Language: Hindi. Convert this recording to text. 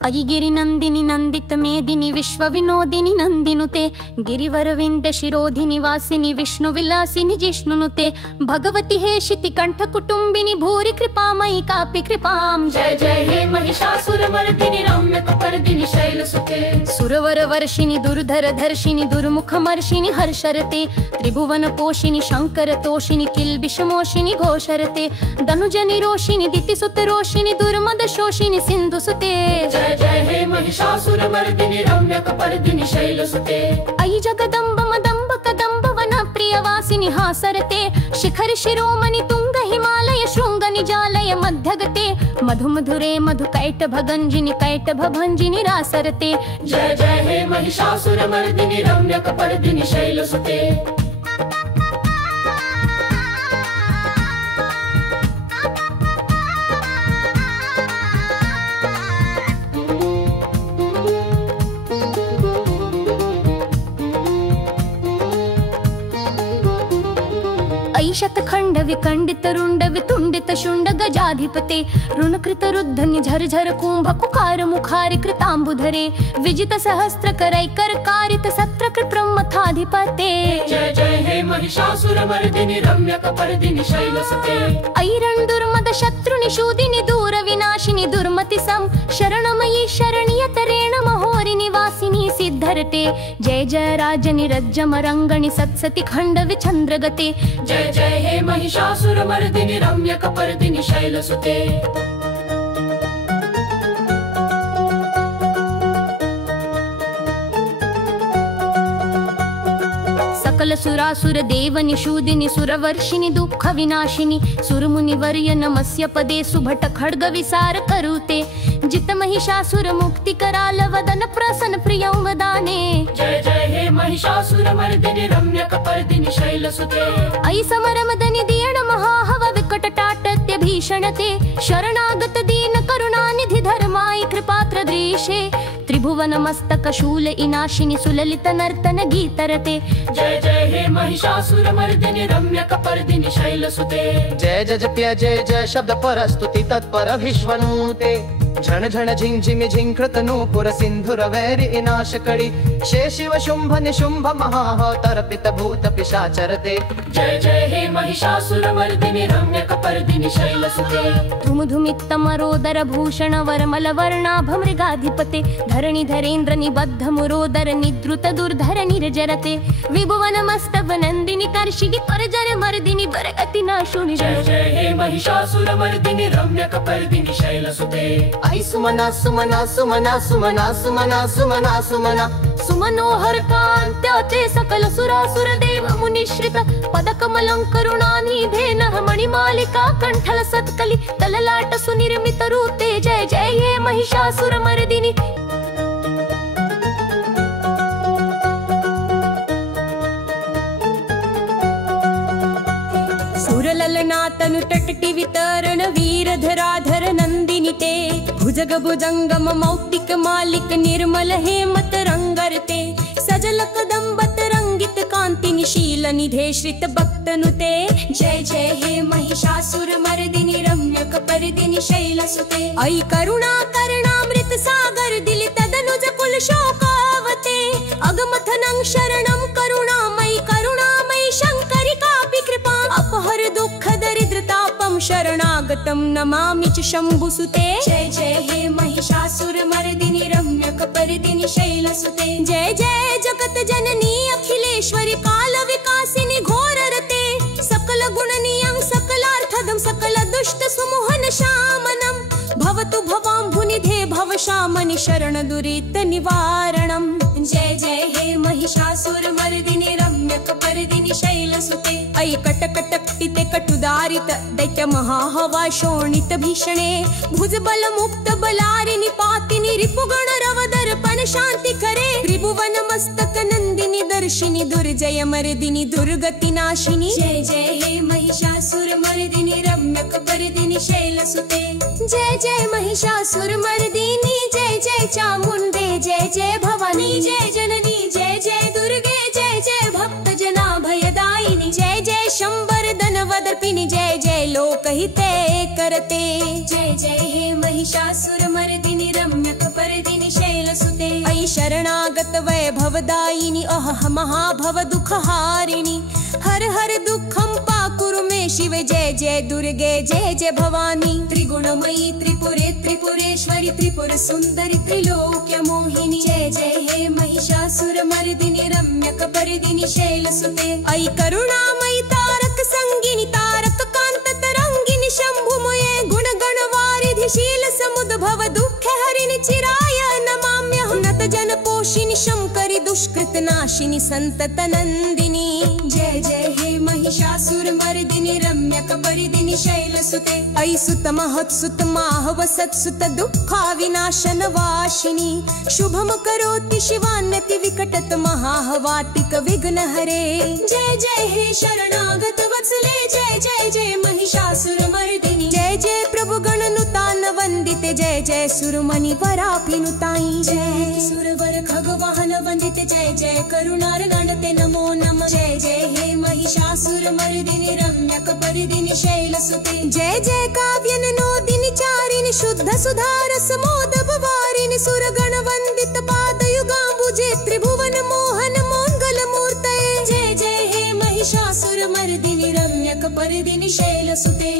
अयि गिरिनन्दिनि नन्दित मेदिनि विश्व विनोदिनि नन्दिनुते गिरिवरविन्द शिरोधिनि वासिनि विष्णु विलासिनि जिष्णुनुते भगवति हे शिति कंठ कुटुम्बिनि भूरि कृपामयि कापि कृपां। जय जय हे महिषासुरमर्दिनि रम्य कपर्दिनि शैलसुते सुरवर वर्षिणि दुर्धर धर्षिणि दुर्मुखमर्षिणि हर्षरते त्रिभुवन पोषिणि शंकर तोषिणि किल्बिषमोषिणि घोषरते धनुजनि रोषिणि दितिसुत रोषिणि दुर्मद शोषिणि सिन्धुसुते। जय जय हे महिषासुरमर्दिनि रम्य कपर्दिनि शैलसुते अयि जगदम्ब मदम्ब कदम्ब वन प्रियवासिनि हासरते शिखर शिरोमणि तुंग हिमालय शृंग निजालय मध्यगते मधु मधुरे मधु कैटभ गंजिनि कैटभ भंजिनि रासरते। जय जय हे महिषासुरमर्दिनि रम्य कपर्दिनि शैलसुते अयि शतखंड विखंडित रुंड वितुंडित शुंड गजाधिपते ऋणकृत रुद्धनि झरझर कुंभ कुकार मुखारि कृतांबुधरे विजित सहस्त्र करैकर कारित सत्र कृप्रमथाधिपते। जय जय हे महिषासुरमर्दिनि रम्य कपर्दिनि शैलसुते अयि रणदुर्मद शत्रु निषूदिनि दूर विनाशिनि दुर्मति सम शरणमयि शरणियतरेण महोरि निवासिनि सिद्धरते। जय जय राजनि रज्जमरंगणि सत्सति खंड विचंद्रगते जय जय हे महिषासुरमर्दिनि रम्य कपर्दिनि शैलसुते सकल सुरासुर देव निषूदिनि सुरवर्षिणि दुःख विनाशिनि सुरमुनिवर्य नमस्य पदे सुभट खड्ग विसार करुते जित महिषासुर मुक्ति कराल वदन प्रसन्न प्रियं वदाने। जय जय हे महिषासुरमर्दिनि रम्य कपर्दिनि शैलसुते अयि समरमदनि दीर्ण महाहव विकट टाटत्य भीषणते शरणागत दीन करुणानिधि धर्माय कृपात्र दृशे त्रिभुवन मस्तक शूल इनाशिनि सुललित नर्तन गीतरते। जय जय हे महिषासुरमर्दिनि रम्य कपर्दिनि शैलसुते जय जय जय जय शब्द परस्तुति तत्पर विश्वनूते झण झण झिंझिमि झिंकृत नूपुर सिंधुर वैरि इनाश कड़ी शे शिव शुंभ निशुंभ महातर्पित भूत पिशाचरते। जय जय हे महिषासुरमर्दिनि रम्य कपर्दिनि शैलसुते धुम धुमित्तमरोदर भूषण वरमल वर्णाभ मृगाधिपते धरणि धरेन्द्र निबद्ध मुरोदर निद्रुत दुर्धर निर्जरते विभुवन मस्तव नंदिनि कर्षिणि परजर मर्दिनि बरगति नाशुनि। जय जय हे महिषासुरमर्दिनि रम्य कपर्दिनि शैलसुते आई सुमना सुमना सुमना सुमना सुमना सुमना सुमना सुमनोहर कांत्य सकल सुरासुर देव मुनिश्रित पदकमलं करुणानिधे नः मणिमालिका कंठल सत्कलि तललाट सुनिर्मित रूते। जय जय हे महिषासुरमर्दिनि सुरललनातनु टटटि वितरण वीरधराधर नंदिनि ते भुजग भुजंगम मौक्तिक मालिक निर्मल हेमत रंगरते सजल कदम्बत रंगित कांति निशील निधे श्रित भक्तनुते। जय जय हे महिषासुरमर्दिनि रम्य कपर्दिनि शैलसुते अयि करुणा करणामृत सागर दिलि तदनुज कुल शोकावते अगमथनं शरणं करुणामयि करुणामयि शंकरि कापि कृपा अपहर दुःख दरिद्रतापं शरणागतं नमामि च शंभुसुते। जय जय हे महिषासुरमर्दिनि रम्य कपर्दिनि शैलसुते जय जय जगत जननी अखिलेश्वरि काल विकासिनि घोररते सकल गुणनियं सकलार्थदं सकल दुष्ट सुमोहन शामनं भवतु भवाम्भुनिधे भवशामनि शरण दुरित निवारणं। जय जय हे महिषासुरमर्दिनि रम्य कपर्दिनि शैलसुते अयि कटकटक्टिते कटुदारित दैत्य महाहवा शोणित भीषणे भुजबल मुक्त बलारिनि पातिनि रिपुगण रवदर्पण शांति करे त्रिभुवन मस्तक नंदिनि दर्शिनि दुर्जय मर्दिनि दुर्गति नाशिनि। जय जय हे महिषासुरमर्दिनि रम्य कपर्दिनि शैलसुते जय जय महिषासुरमर्दिनि जय जय चामुंडे जय जय भवानी जय जननी जय जय दुर्गे जय जय भक्त जना भयदायिनी जय जय शंबर धनवदर्पिनि जय जय लोकहिते करते। जय जय हे महिषासुरमर्दिनि रम्य कपर्दिनि शरणागत वैभवदायिनी अहह महाभव दुःखहारिणी हर हर दुःखं पाकुरु मे शिवे जय जय दुर्गे जय जय भवानी त्रिगुणमयी त्रिपुरे त्रिपुरेश्वरी त्रिपुर सुंदरी त्रिलोक्य मोहिनी जय जय हे महिषासुरमर्दिनी रम्यकपर्दिनी शैलसुते अयि करुणामयी तारक संगिनी तारक कांत तरंगिनी शंभुमये गुणगणवारिधि शील समुद्भव दुःख हरिणि चिराय नमाम्यहं नत जन पोषिणि शंकरि दुष्कृत नाशिनी संतत नंदिनी जय जय हे महिषासुरमर्दिनी रम्यकपर्दिनी शैलसुते अयि सुत महत्सुत माहवसत्सुत दुःखाविनाशन वाशिनी शुभम करोति शिवान्नति विकटत महाहवाटिक विघ्न हरे जय जय हे शरणागत वत्सले जय जय जय महिषासुरमर्दिनी जय जय प्रभु गणनुतान वंदिते जय जय सुरमणि वरापिनुताई जय सुरवर खगवाहन वंदिते जय जय करुणार गणते नमो नमः जय जय हे महिषासुरमर्दिनी रम्यकपर्दिनी शैलसुते जय जय काव्यननोदिनी चारिणी शुद्ध सुधारस मोदभ वारिणी सुरगण वंदित पादयुगाम्बुजे त्रिभुवन मोहन मोङ्गल मूर्तये जय जय हे महिषासुरमर्दिनी रम्यकपर्दिनी शैलसुते।